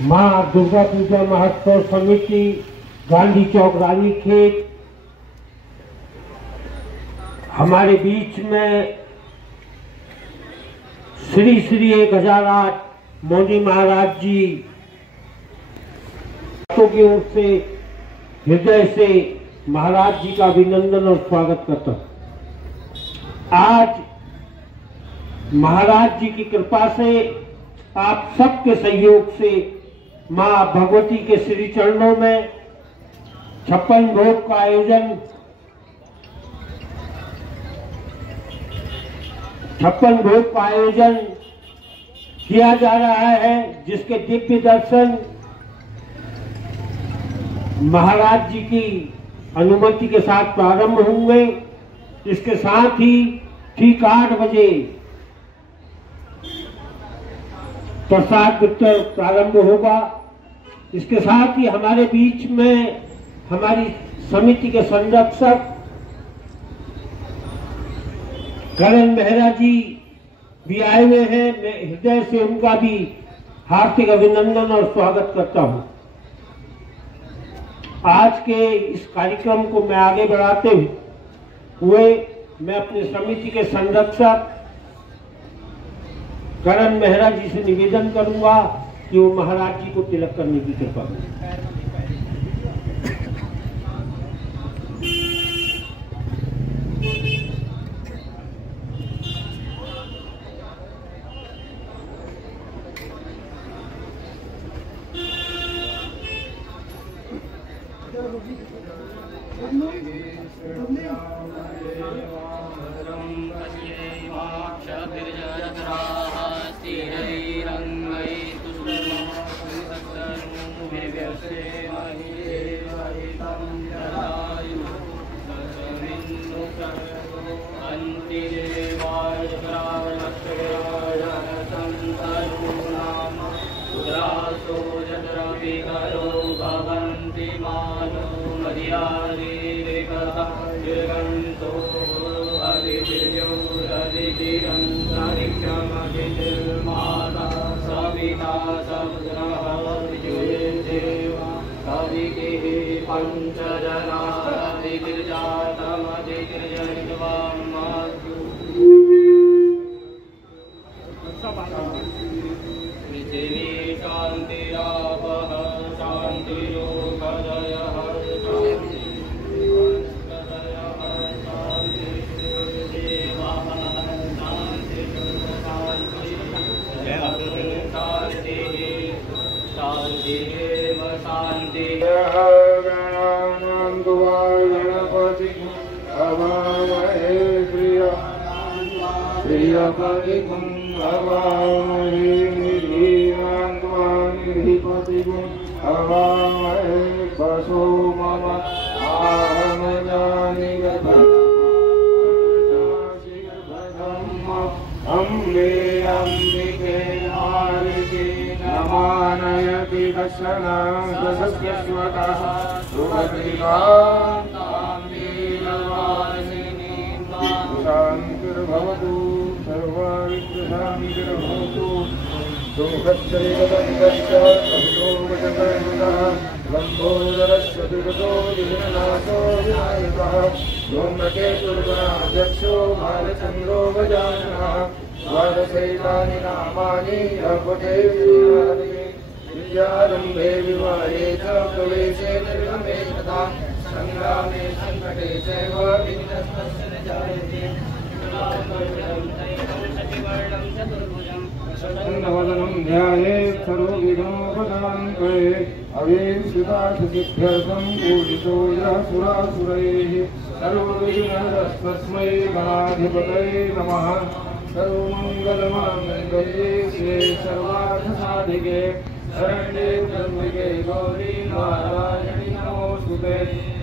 मां दुर्गा पूजा महोत्सव समिति गांधी चौक रानीखेत हमारे बीच में श्री श्री 1008 मौनी महाराज जी की ओर से हृदय से महाराज जी का अभिनंदन और स्वागत करता हूं। आज महाराज जी की कृपा से आप सबके सहयोग से मां भगवती के श्री चरणों में 56 भोग का आयोजन 56 भोग का आयोजन किया जा रहा है, जिसके दिव्य दर्शन महाराज जी की अनुमति के साथ प्रारंभ होंगे। इसके साथ ही ठीक 8 बजे प्रसाद वितरण प्रारंभ होगा। इसके साथ ही हमारे बीच में हमारी समिति के संरक्षक करण मेहरा जी भी आए हुए हैं। मैं हृदय से उनका भी हार्दिक अभिनंदन और स्वागत करता हूं। आज के इस कार्यक्रम को मैं आगे बढ़ाते हुए मैं अपनी समिति के संरक्षक करण मेहरा जी से निवेदन करूंगा कि वो महाराज जी को तिलक करने की कृपा करें।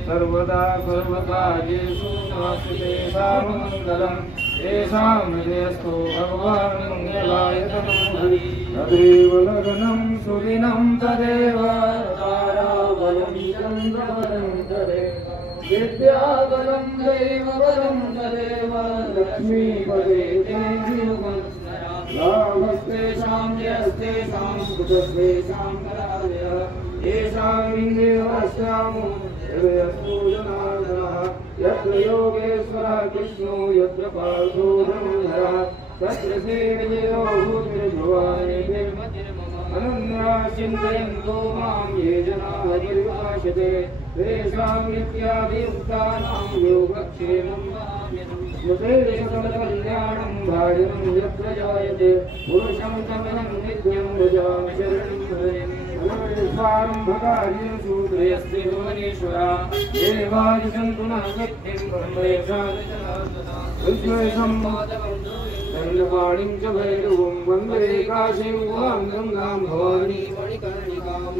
सर्वदा सर्वकार्येषु नमस्ते सामङ्गलम् येषां हृदयस्थो भगवान् मङ्गलाय तदेव लग्नं सुदिनं तदेव ताराबलं चन्द्रबलं तदेव विद्याबलं दैवबलं तदेव लक्ष्मीपदे देवीयुगं लाभस्तेषां जयस्तेषां सुखस्तेषां पराजयः येषाम् इन्द्रियवस्यामो हृदयस्थो जनार्दनः यत्र योगेश्वरः कृष्णो यत्र पार्थो धनुर्धरः तत्र श्रीविजयो भूतिर्भुवने अनन्या चिन्तयन्तो मां ये जनाः परिभाषते तेषां नित्याभियुक्तानां योगक्षेमं स्मृते सकलकल्याणं भाजनं यत्र जायते पुरुषं तमनं नित्यं भजामि शरणं हरिम् अनवेश्वारम्भकार्येषु त्रयस्ते भुवनेश्वरा देवादिसन्तु नः सत्यं ब्रह्मेशं दण्डपाणिं च भैरवं वन्दे काशीं गुहां गङ्गां भवानी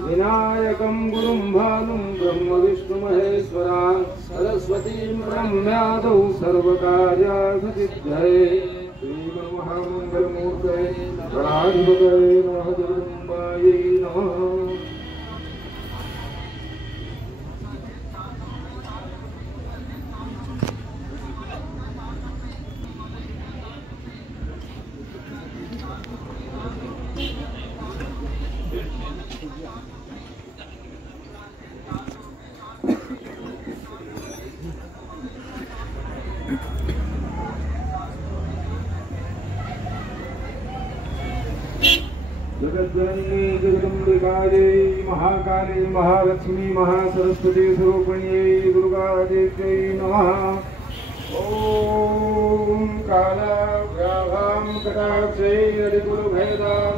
विनायकं गुरुं भानुं ब्रह्मविष्णुमहेश्वरा सरस्वतीं ब्रह्म्यादौ सर्वकार्यार्थसिद्धये श्रीमहामङ्गलमूर्तये गणाधिपतये नमः जगदम्बायै नमः। जगज्जननी जगदम्बिकायै महाकाली महालक्ष्मी महासरस्वती स्वरूपिण्यै दुर्गादेव्यै नमः। ॐ कालव्याभां कटाक्षैरधिगुरुभेदां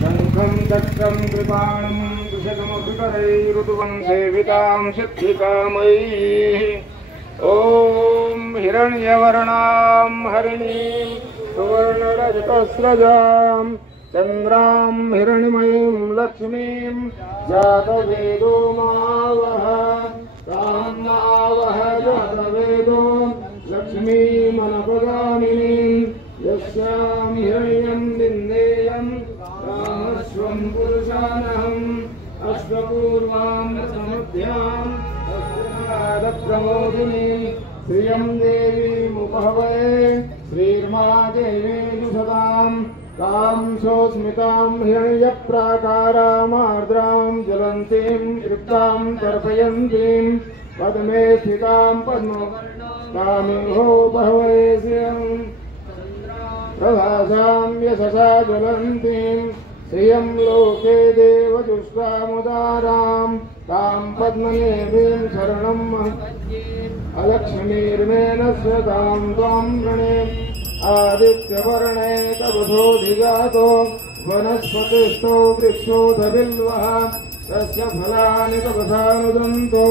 शङ्खं चक्रं कृपाणं कुशकमकृकरैरुतुवं सेवितां सिद्धिकामयैः। ॐ हिरण्यवर्णां हरिणीं सुवर्णरजतस्रजां चन्द्रां हिरण्मयीं लक्ष्मीं जातवेदो मावह तां मावह जातवेदो लक्ष्मीमनपगामिनीं यस्यां हिरण्यं विन्देयं तामश्वं पुरुषानहम् अश्वपूर्वां रथमध्यां प्रमोदिनी श्रियं देवीमुपहवये श्रीर्मा देवी दुसदां तां सोऽस्मितां हिरण्यप्राकारामार्द्रां ज्वलन्तीं तृप्तां तर्पयन्तीं पद्मे स्थितां पद्मवर्णां बहवये श्रियं प्रभासां यशसा ज्वलन्तीं श्रियं लोके देवजुष्टामुदारां तां पद्मनेवीं शरणं अलक्ष्मीर्मेन स्वतां त्वां गणे आदित्यवर्णे तवधोऽधिजातो वनस्पतिस्थो वृक्षोऽथ बिल्वः तस्य फलानि तपसानुदन्तो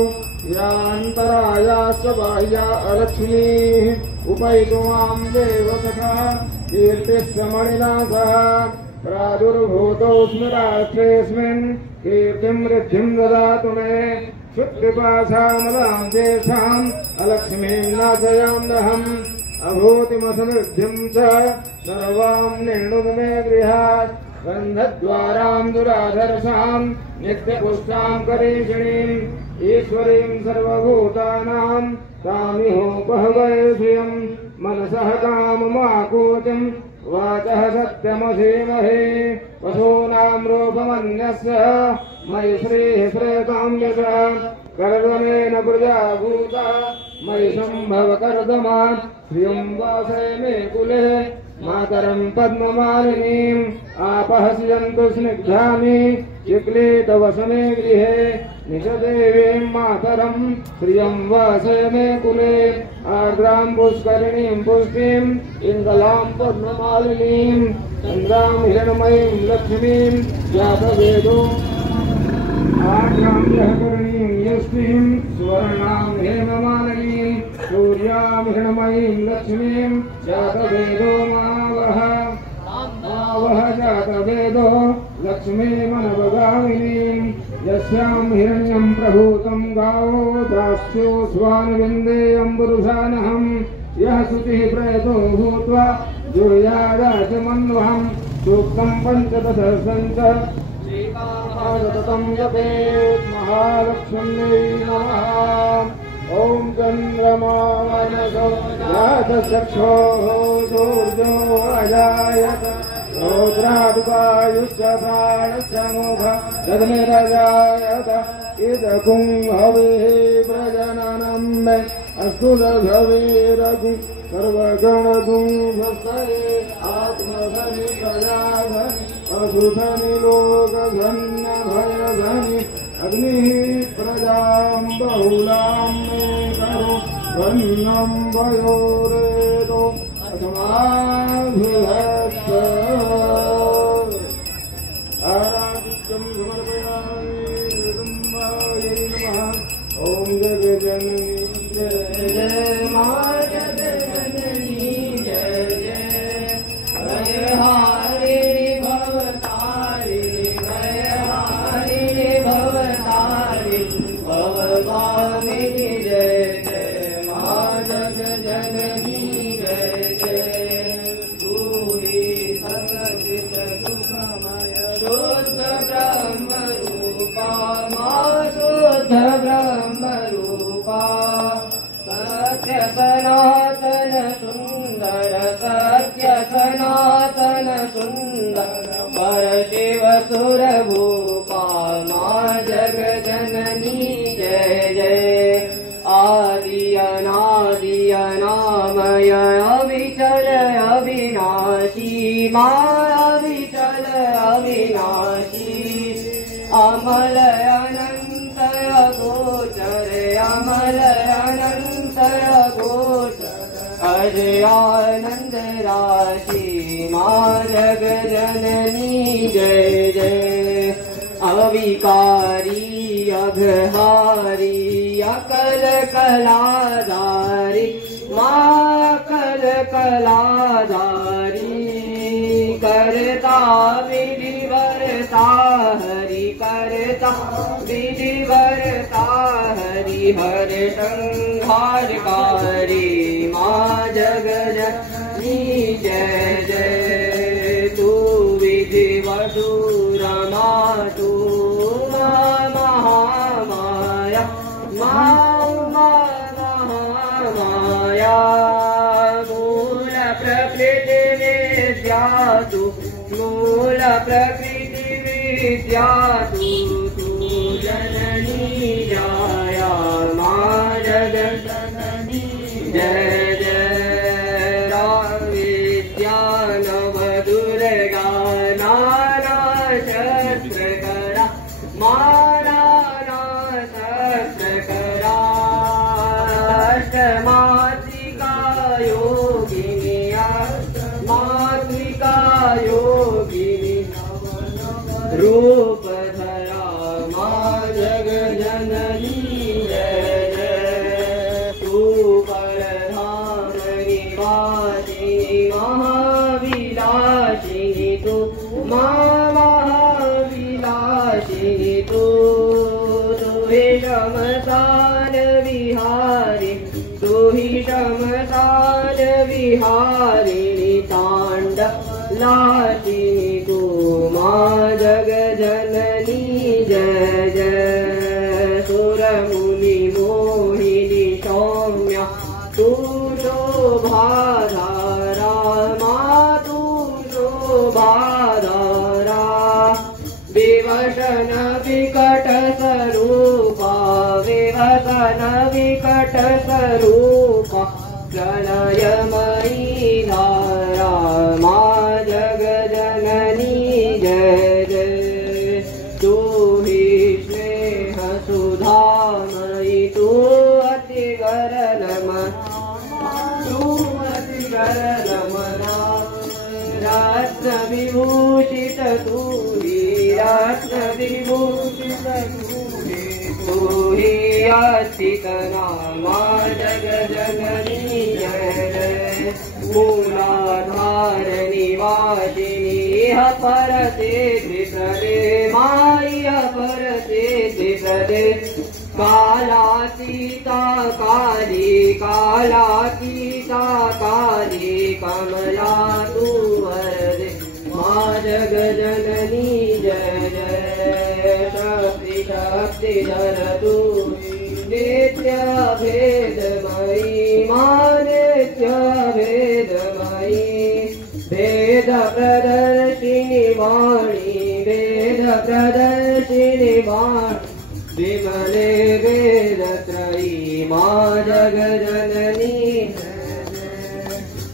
यान्तरायाश्च बाह्या अलक्ष्मीः उपैतुमां देवसखा कीर्तिश्च मणिना सह प्रादुर्भूतोऽस्मि राष्ट्रेऽस्मिन् कीर्तिं वृद्धिं ददातु मे शुद्धिपाशामलां तेषाम् अलक्ष्मीं नाशयाम्यहम् अभूतिमसमृद्धिं च सर्वां निर्णुद मे गृहात् गन्धद्वारां दुराधर्षां नित्यपुष्टां करीषिणीम् ईश्वरीं सर्वभूतानां तामिहोपहवये श्रियं मनसः काममाकूतिम् वाचः सत्यमधीमहि वसूनां रूपमन्यस्य मयि श्रीः श्रेतां यशः कर्दमेन प्रजाभूता मयि सम्भव कर्दमा श्रियं वासे मे कुले मातरं पद्ममालिनीम् आपहस्यन्तु स्निग्धानि चिक्लीतवसने गृहे निजदेवीं मातरं श्रियं वासे मे कुले आर्द्रां पुष्करिणीं पुष्टिं इङ्गलां पद्ममालिनीं चन्द्रां हिरण्मयीं लक्ष्मीं जातवेदो आर्द्रां यःकरणीं यष्टिं सुवर्णां हेममालिनीं सूर्यां हिरण्मयीं लक्ष्मीं जातवेदो मावह मावह जातवेदो लक्ष्मीमनवगामिनीं यस्यां हिरण्यं प्रभूतं गावो दास्यो स्वानुविन्देयं पुरुषानहम् यः शुचिः प्रयतो भूत्वा जुर्यादाचमन्वहं सूक्तं पञ्चदशं च श्रीकामादतं जपेत् महालक्ष्म्यै नमः। ॐ चन्द्रमानसो राजचक्षोः सूर्यो अजायत रौद्रादिवायुश्च प्राणश्च मुख जगनिरजायत इदकुं हविः प्रजननं मे अस्तु दधवीरगुं सर्वगणगुं भस्तये आत्मधनि प्रजाधनि असुधनि लोकधन्यभयधनि अग्निः प्रजां बहुलां मे करो वन्नं वयोरेतो अस्माभिहस्त आराधित्यं समर्पयामि जगदम्बायै नमः ॐ जगज्जननी जय जय मा जगज्जननी जय जय भयहारिणि भवतारिणि भयहारिणि भवतारिणि भवभामिनि जय जय मा जगज्जननी जय जय तू हि सर्वजित सुखमय शुद्ध ब्रह्म रूपा मा शुद्ध ब्रह्म रूपा सत्य सनातन सुंदर सत्य सनातन सुंदर परशिव सुर भूपा मा जगजननी जय जय आदि अनादि अनामय अविचल अविनाशी मा अविचल अविनाशी अमल अनंत अगोचर अमल अनंत अगोचर अजयानंद राशि मा जगजननी जय जय अविकारी अघहारी अकल कलाधारी मा अकल कलाधारी करता विधिवरता हरि करता विधिवरता हरि हर संहारकारी मा जगजननी जय जय तू विधिवधू रमा तू महामाया महामाया मूल प्रकृति विद्या तू मूल प्रकृति विद्या तू जननी जाया मा जगजननी जय जय विद्या नव दुर्गा नाना शस्त्र करा माना शस्त्र करा अष्टमात्रिका योगिनी मातृका योगिनी रूप धरा मा जगजननी जय जय तू परधाम निवासिनी महाविलासिनी तू महाविलासिनी तू ही शमशान विहारी तू ही शमशान विहारिणी तांडवलासिनी तू मा जगजननी जय जय सुरमुनि मोहिनी सौम्या तू शोभाधारा मा तू शोभाधारा विवसन विकट स्वरूपा विवसन विकट स्वरूपा प्रणयमयी धारा मा जगजननी जय जय तू ही स्नेह सुधामयी तू अति गरलमना रत्न विभूषित तू ही रत्न विभूषित तू ही अचित नामा जगजननी जय जय मूलाधार निवासिनी इह परते त्रिप्रदे माय परते त्रिप्रदे कालातीता काली कालातीता काली कमला तू वरदे मा जगजननी जय जय शक्ति शक्ति धर तू नित्य भेदमयी मां नित्य भेदमयी भेद प्रदर्शिनी वाणी भेद प्रदर्शिनी वाणी विमले वेदत्रयी मां जगजननी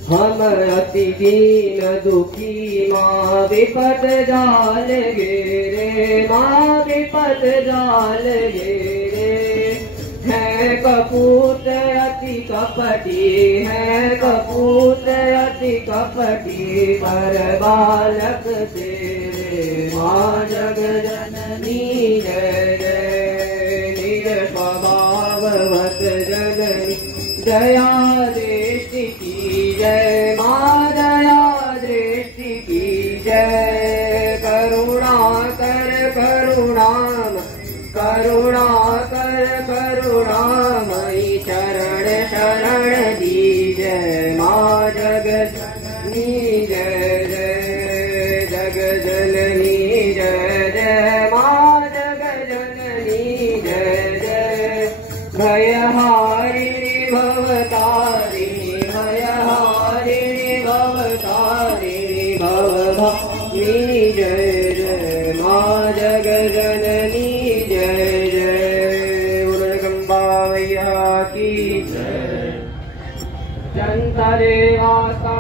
हम अति दीन दुखी मां विपद जाल घेरे मां विपद जाल घेरे है कपूत अति कपटी है कपूत अति कपटी पर बालक तेरे मां जगजननी जय जय निज स्वभाववत जननी दया दृष्टि की जय मां दया दृष्टि की जय करुणा कर करुणामयी चरण शरण दी जय मां जगजननी जय जय जगजननी जय जय मां जगजननी जय जय भयहारिणी भवतारिणी भयहारिणी भवतारिणी भवभामिनी जय जय मां जगजननी जय जय उर्गम्बा मैया की जय जनता देवासा